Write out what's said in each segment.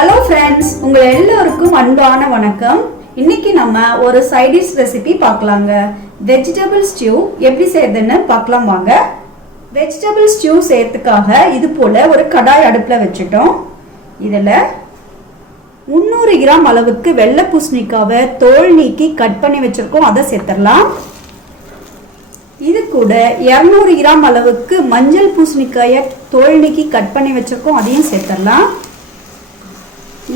Hello friends உங்கள் எல்லோருக்கும் அன்பான வணக்கம். இன்னைக்கு நம்ம ஒரு சைடிஷ் ரெசிபி பார்க்கலாங்க. வெஜிடபிள் ஸ்டியூ எப்படி செய்யறதுன்னு பார்க்கலாம் வாங்க. வெஜிடபிள் ஸ்டியூ செய்யறதுக்காக இது போல் ஒரு கடாய் அடுப்பில் வச்சுட்டோம். இதில் முந்நூறு கிராம் அளவுக்கு வெள்ளை பூசணிக்காவை தோல் நீக்கி கட் பண்ணி வச்சிருக்கோம். அதை சேர்த்துடலாம். இது கூட இரநூறு கிராம் அளவுக்கு மஞ்சள் பூசணிக்காயை தோல் நீக்கி கட் பண்ணி வச்சிருக்கோம். அதையும் சேர்த்துடலாம்.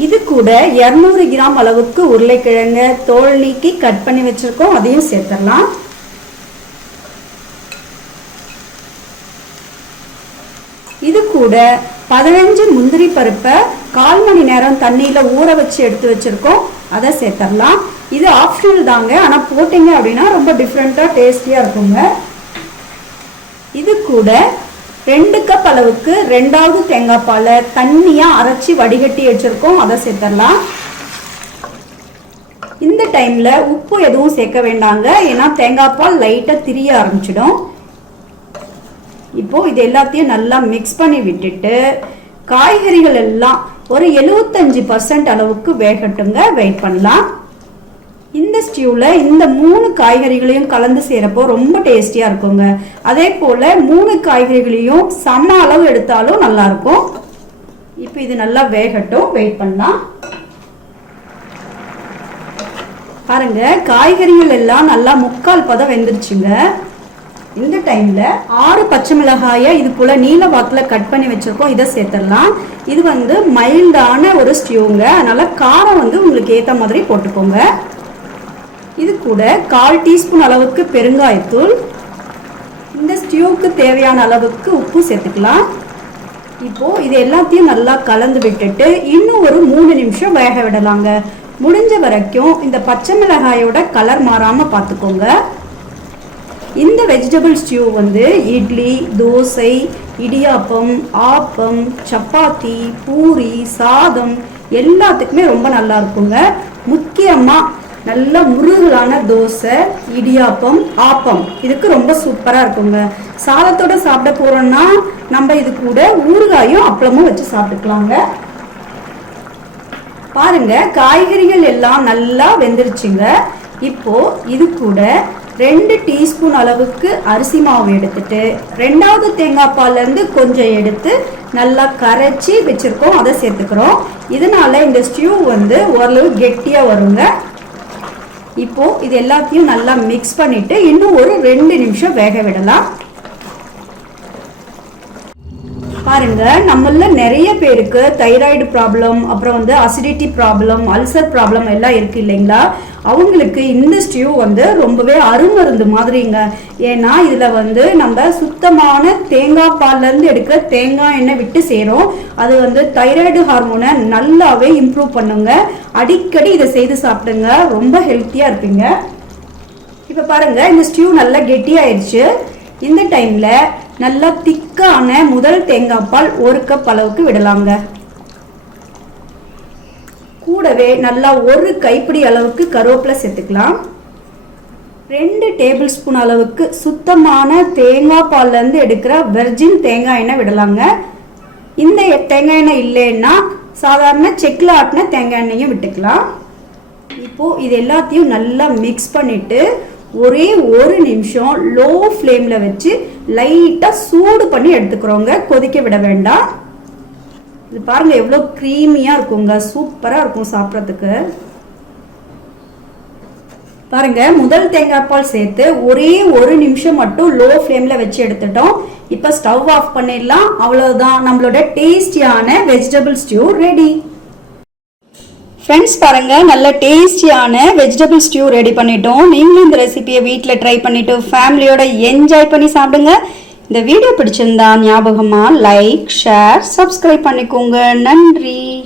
இது கூட இரநூறு கிராம் அளவுக்கு உருளைக்கிழங்கு தோல் நீக்கி கட் பண்ணி வச்சிருக்கோம். அதையும் சேர்த்துடலாம். இது கூட பதினஞ்சு முந்திரி பருப்பை கால் மணி நேரம் தண்ணியில் ஊற வச்சு எடுத்து வச்சிருக்கோம். அதை சேர்த்துடலாம். இது ஆப்ஷனல் தாங்க. ஆனால் போட்டிங்க அப்படின்னா ரொம்ப டிஃப்ரெண்ட்டாக டேஸ்டியாக இருக்குங்க. இது கூட ரெண்டு கப் அளவுக்கு ரெண்டாவது தேங்காய் பாலை தண்ணியாக அரைச்சி வடிகட்டி வச்சுருக்கோம். அதை சேர்த்துடலாம் இந்த டைமில் உப்பு எதுவும் சேர்க்க வேண்டாங்க. ஏன்னா தேங்காய் பால் லைட்டாக திரிய ஆரம்பிச்சிடும். இப்போ இது எல்லாத்தையும் நல்லா மிக்ஸ் பண்ணி விட்டுட்டு காய்கறிகள் எல்லாம் ஒரு எழுபத்தஞ்சு பர்சன்ட் அளவுக்கு வேகட்டுங்க. வெயிட் பண்ணலாம். இந்த ஸ்டியூவில் இந்த மூணு காய்கறிகளையும் கலந்து செய்கிறப்போ ரொம்ப டேஸ்டியாக இருக்குங்க. அதே போல் மூணு காய்கறிகளையும் சம அளவு எடுத்தாலும் நல்லாயிருக்கும் இப்போ இது நல்லா வேகட்டும். வெயிட் பண்ணலாம். பாருங்க காய்கறிகள் எல்லாம் நல்லா முக்கால் பதம் வெந்துருச்சுங்க. இந்த டைமில் ஆறு பச்சை மிளகாயை இது போல் நீல வாக்கில் கட் பண்ணி வச்சுருக்கோம். இதை சேர்த்துடலாம். இது வந்து மைல்டான ஒரு ஸ்டியூங்க அதனால் காரம் வந்து உங்களுக்கு ஏற்ற மாதிரி போட்டுக்கோங்க. இது கூட கால் டீஸ்பூன் அளவுக்கு பெருங்காயத்தூள் இந்த ஸ்டியூவுக்கு தேவையான அளவுக்கு உப்பு சேர்த்துக்கலாம். இப்போ இது எல்லாத்தையும் நல்லா கலந்து விட்டுட்டு இன்னும் ஒரு மூணு நிமிஷம் வேக விடலாங்க. முடிஞ்ச வரைக்கும் இந்த பச்சை மிளகாயோட கலர் மாறாம பார்த்துக்கோங்க. இந்த வெஜிடபிள் ஸ்டியூ வந்து இட்லி தோசை இடியாப்பம் ஆப்பம் சப்பாத்தி பூரி சாதம் எல்லாத்துக்குமே ரொம்ப நல்லா இருக்குங்க. முக்கியமாக நல்ல முருகலான தோசை இடியாப்பம் ஆப்பம். இதுக்கு ரொம்ப சூப்பராக இருக்குங்க. சாதத்தோட சாப்பிட போகிறோம்னா நம்ம இது கூட ஊறுகாயும் அப்பளமும் வச்சு சாப்பிட்டுக்கலாங்க. பாருங்க காய்கறிகள் எல்லாம் நல்லா வெந்துருச்சுங்க. இப்போ இது கூட ரெண்டு டீஸ்பூன் அளவுக்கு அரிசி மாவு எடுத்துட்டு ரெண்டாவது தேங்காய் பால்ல இருந்து கொஞ்சம் எடுத்து நல்லா கரைச்சி வச்சிருக்கோம் அதை சேர்த்துக்கிறோம். இதனால இந்த ஸ்டியூ வந்து ஓரளவு கெட்டியா வருங்க. இப்போ இது எல்லாத்தையும் நல்லா மிக்ஸ் பண்ணிட்டு இன்னும் ஒரு ரெண்டு நிமிஷம் வேக விடலாம். பாருங்க நம்மள நிறைய பேருக்கு தைராய்டு ப்ராப்ளம் அப்புறம் வந்து அசிடிட்டி ப்ராப்ளம் அல்சர் ப்ராப்ளம் எல்லாம் இருக்கு இல்லைங்களா? அவங்களுக்கு இந்த ஸ்டியூ வந்து ரொம்பவே அருமருந்து மாதிரிங்க. ஏன்னா இதில் வந்து நம்ம சுத்தமான தேங்காய் பால்லேருந்து எடுக்க எடுக்கிற தேங்காய் எண்ணெய் விட்டு சேரும் அது வந்து தைராய்டு ஹார்மோனை நல்லாவே இம்ப்ரூவ் பண்ணுங்க. அடிக்கடி இதை செய்து சாப்பிடுங்க. ரொம்ப ஹெல்த்தியாக இருப்பீங்க. இப்போ பாருங்கள் இந்த ஸ்டியூ நல்லா கெட்டியாயிடுச்சு. இந்த டைமில் நல்லா திக்கான முதல் தேங்காய் பால் ஒரு கப் அளவுக்கு விடலாங்க. கூடவே நல்லா ஒரு கைப்பிடி அளவுக்கு கருவேப்பிலை சேர்த்துக்கலாம். ரெண்டு டேபிள் ஸ்பூன் அளவுக்கு சுத்தமான தேங்காய் பால்லேருந்து எடுக்கிற வெர்ஜின் தேங்காய் எண்ணெய் விடலாங்க. இந்த தேங்காய் எண்ணெய் இல்லைன்னா சாதாரண செக்கில் ஆட்டின தேங்காய் எண்ணெயும் விட்டுக்கலாம். இப்போது இது எல்லாத்தையும் நல்லா மிக்ஸ் பண்ணிவிட்டு ஒரே ஒரு நிமிஷம் லோ ஃப்ளேமில் வச்சு லைட்டாக சூடு பண்ணி எடுத்துக்கிறோங்க. கொதிக்க விட வேண்டாம். இது பாருங்க எவ்வளோ க்ரீமியாக இருக்குங்க. சூப்பராக இருக்கும் சாப்பிட்றதுக்கு. பாருங்க முதல் தேங்காய் பால் சேர்த்து ஒரே ஒரு நிமிஷம் மட்டும் லோ ஃப்ளேமில் வச்சு எடுத்துட்டோம். இப்போ ஸ்டவ் ஆஃப் பண்ணிடலாம். அவ்வளோதான் நம்மளோட டேஸ்டியான வெஜிடபிள் ஸ்டியூ ரெடி ஃப்ரெண்ட்ஸ் பாருங்க நல்ல டேஸ்டியான வெஜிடபிள் ஸ்டியூ ரெடி பண்ணிட்டோம். நீங்களும் இந்த ரெசிபியை வீட்டில் ட்ரை பண்ணிட்டு ஃபேமிலியோட என்ஜாய் பண்ணி சாப்பிடுங்க. இந்த வீடியோ பிடிச்சிருந்தா ஞாபகமா லைக் ஷேர் சப்ஸ்கிரைப் பண்ணிக்கோங்க. நன்றி.